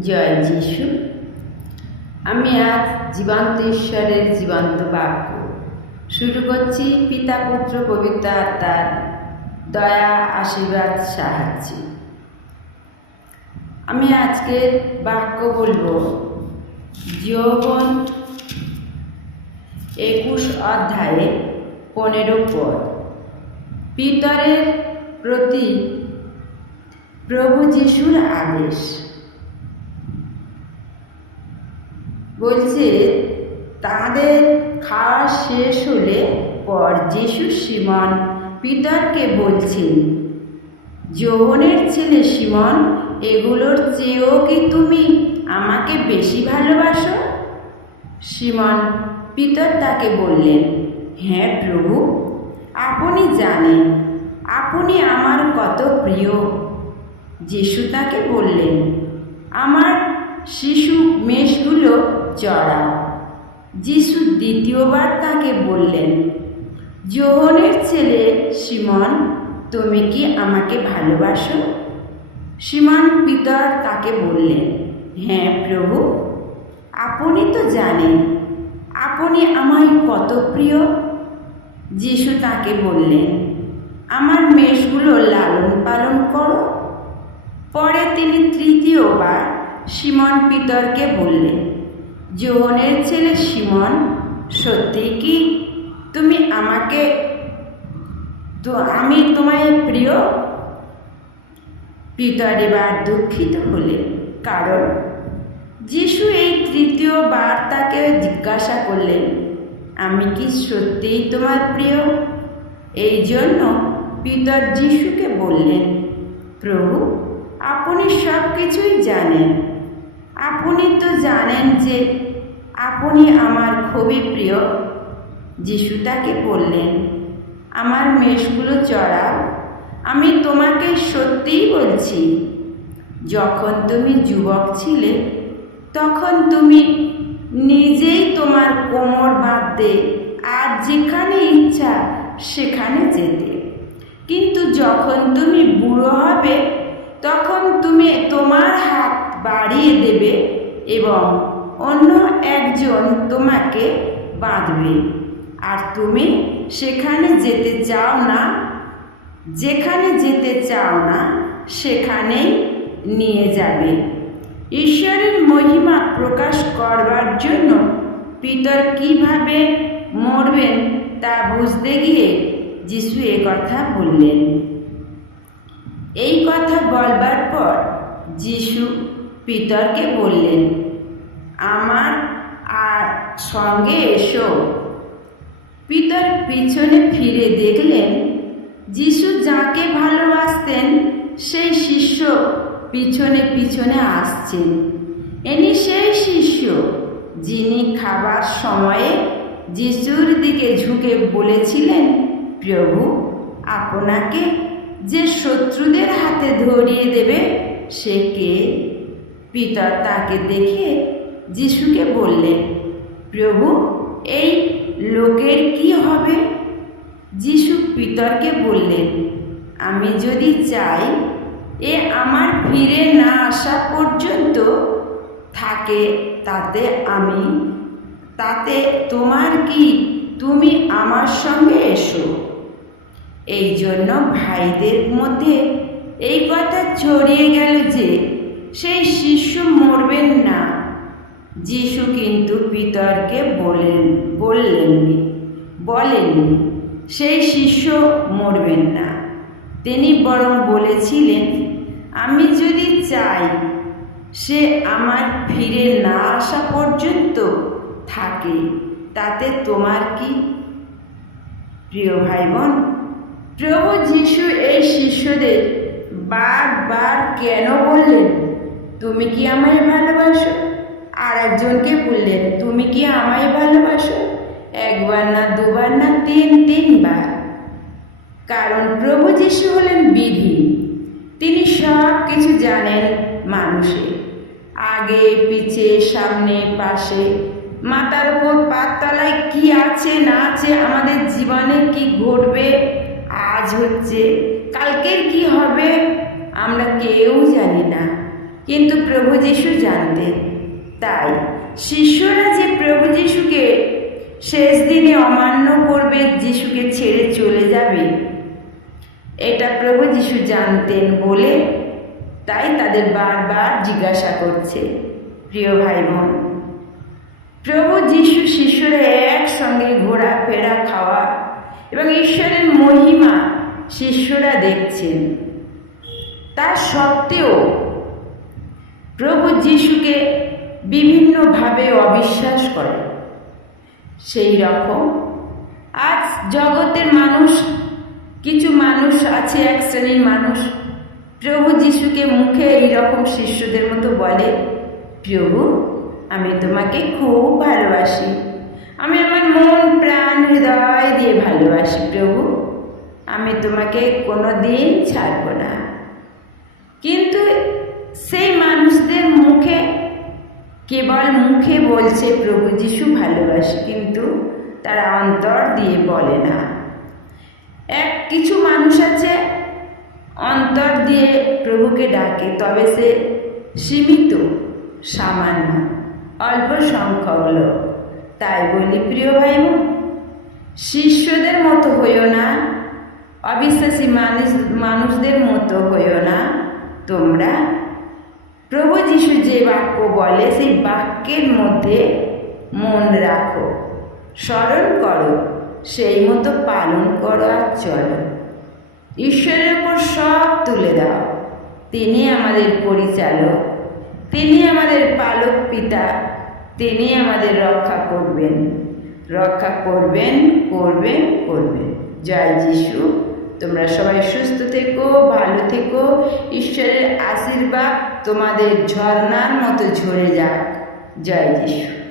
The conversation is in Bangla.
জয় যিশু। আমি আজ জীবন্ত ঈশ্বরের জীবন্ত বাক্য। শুরু করছি পিতা, পুত্র, পবিত্র আত্মার দয়া, আশীর্বাদ, সাহায্যে। আমি আজকে বাক্য বলব, যৌবন একুশ অধ্যায়ে পনেরো পদ। পিতরের প্রতি প্রভু যিশুর আদেশ। বলছে তাদের খাওয়া শেষ হলে পর যিশু সিমন পিতরকে বলছেন, যৌবনের ছেলে সিমন, এগুলোর চেয়েও কি তুমি আমাকে বেশি ভালোবাসো? সিমন পিতর তাকে বললেন হ্যাঁ প্রভু, আপনি জানেন, আপনি আমার কত প্রিয়। যিশু তাকে বললেন, আমার শিশু মেষগুলো চড়া। যিশু দ্বিতীয়বার তাকে বললেন যোহনের ছেলে, সিমন, তুমি কি আমাকে ভালোবাসো? সিমন পিতর তাকে বললেন হ্যাঁ প্রভু, আপনি তো জানেন, আপনি আমায় কত প্রিয়। যিশু তাকে বললেন, আমার মেষগুলো লালন পালন করো। পরে তিনি তৃতীয়বার সিমন পিতরকে বললেন যোহনের ছেলে সিমন সত্যি কি তুমি আমাকে তো আমি তোমায় প্রিয়? পিতর এবার দুঃখিত হলে কারণ যিশু এই তৃতীয়বার তাকে জিজ্ঞাসা করলেন, আমি কি সত্যিই তোমার প্রিয়? এই জন্য পিতর যিশুকে বললেন, প্রভু, আপনি সব কিছুই জানেন। আপনি তো জানেন যে আপনি আমার খুবই প্রিয়। যিশু তাকে বললেন, আমার মেষগুলো চড়াও। আমি তোমাকে সত্যিই বলছি, যখন তুমি যুবক ছিলে, তখন তুমি নিজেই তোমার কোমর বাঁধতে আর যেখানে ইচ্ছা সেখানে যেতে। কিন্তু যখন তুমি বুড়ো হবে, তখন তুমি তোমার এবং অন্য একজন তোমাকে বাঁধবে। আর তুমি সেখানে যেতে চাও না, যেখানে যেতে চাও না, সেখানেই নিয়ে যাবে। ঈশ্বরের মহিমা প্রকাশ করবার জন্য পিতর কীভাবে মরবেন তা বুঝতে গিয়ে যিশু এ কথা বললেন। এই কথা বলবার পর যিশু পিতরকে বললেন, আমার আর সঙ্গে এসো। পিতর পিছনে ফিরে দেখলেন, যিশু যাকে ভালোবাসতেন, সেই শিষ্য পিছনে পিছনে আসছেন। এনি সেই শিষ্য যিনি খাবার সময়ে যিশুর দিকে ঝুঁকে বলেছিলেন, প্রভু, আপনাকে যে শত্রুদের হাতে ধরিয়ে দেবে, সে কে? পিতা তাকে দেখে যিশুকে বললেন, প্রভু, এই লোকের কি হবে? যিশু পিতরকে বললেন, আমি যদি চাই এ আমার ফিরে না আসা পর্যন্ত থাকে, তাতে আমি, তাতে তোমার কি, তুমি আমার সঙ্গে এসো। এই জন্য ভাইদের মধ্যে এই কথা ছড়িয়ে গেল যে সেই শিষ্য মরবেন না। যিশু কিন্তু পিতরকে বলেন, বললেননি, বলেননি, সেই শিষ্য মরবেন না। তিনি বরং বলেছিলেন, আমি যদি চাই, সে আমার ফিরে না আসা পর্যন্ত থাকে, তাতে তোমার কি? প্রিয় ভাই বোন প্রভু যিশু এই শিষ্যদের বারবার কেন বললেন? তুমি কি আমায় ভালোবাসো? আর একজনকে বললেন তুমি কি আমায় ভালোবাসো? একবার না, দুবার না, তিন, তিনবার। কারণ প্রভু যিশু হলেন বিধি। তিনি সব কিছু জানেন মানুষের আগে, পিছে, সামনে, পাশে। মাথার উপর পাততলায় কি আছে, না আছে, আমাদের জীবনে কি ঘটবে? আজ হচ্ছে, কালকের কি হবে? আমরা কেউ জানি না। কিন্তু প্রভু যিশু জানতেন। তাই শিষ্যরা যে প্রভু যিশুকে শেষ দিনে অমান্য করবে, যিশুকে ছেড়ে চলে যাবে, এটা প্রভু যিশু জানতেন বলে তাই তাদের বারবার জিজ্ঞাসা করছে। প্রিয় ভাই বোন প্রভু যিশু শিষ্যরা একসঙ্গে ঘোরাফেরা, খাওয়া এবং ঈশ্বরের মহিমা শিষ্যরা দেখছেন। তা সত্ত্বেও প্রভু যিশুকে বিভিন্নভাবে অবিশ্বাস করে। সেই রকম আজ জগতের মানুষ, কিছু মানুষ আছে, এক শ্রেণির মানুষ। প্রভু যিশুকে মুখে এইরকম শিষ্যদের মতো বলে, প্রভু, আমি তোমাকে খুব ভালোবাসি। আমি আমার মন, প্রাণ, হৃদয় দিয়ে ভালোবাসি, প্রভু। আমি তোমাকে কোনো দিন ছাড়ব না। কিন্তু সেই মানুষদের মুখে কেবল মুখে বলছে প্রভু যিশু ভালোবাসি, কিন্তু তারা অন্তর দিয়ে বলে না। এক কিছু মানুষ আছে, অন্তর দিয়ে প্রভুকে ডাকে, তবে সে সীমিত, সামান্য, অল্প সংখ্যক লোক। তাই বলি, প্রিয় ভাই শিষ্যদের মতো হইও না, অবিশ্বাসী মানুষ মানুষদের মতো হইও না, তোমরা প্রভু যিশু যে বাক্য বলে, সেই বাক্যের মধ্যে মন রাখো। স্মরণ করো, সেই মতো পালন করো আর চলো। ঈশ্বরের উপর সব তুলে দাও। তিনি আমাদের পরিচালক, তিনি আমাদের পালক পিতা, তিনি আমাদের রক্ষা করবেন। রক্ষা করবেন করবেন করবেন। জয় যিশু। তোমরা সবাই সুস্থ থেকো, ভালো থেকো। ঈশ্বরের আশীর্বাদ তোমাদের ঝর্নার মতো ঝরে যাক। জয় যিশু।